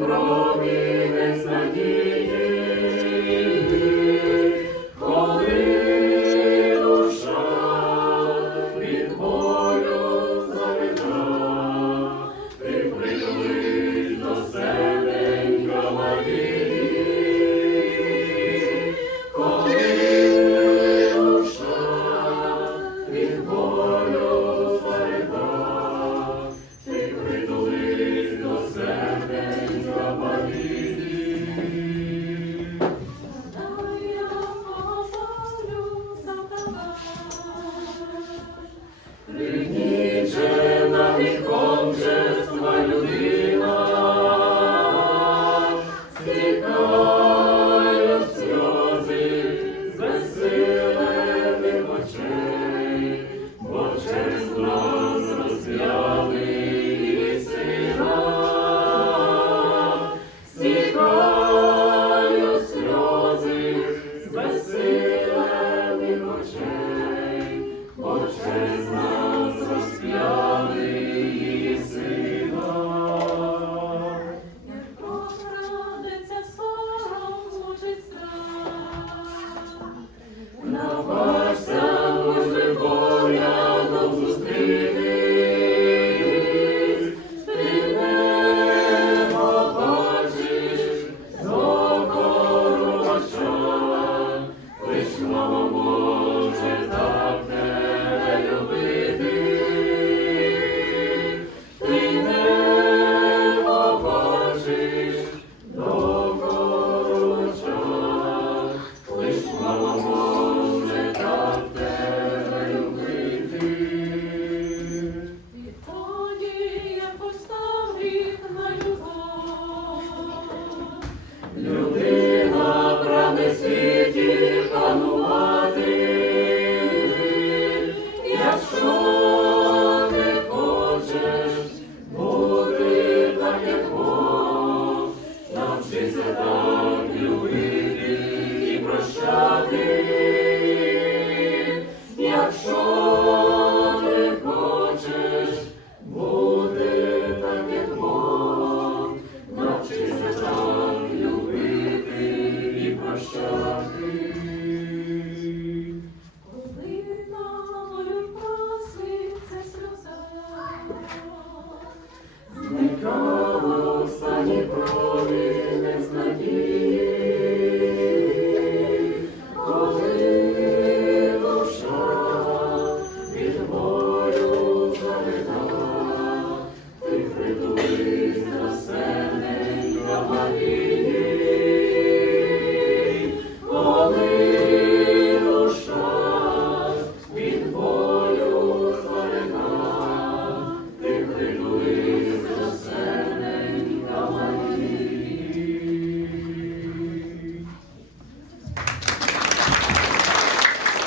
крові не Lord.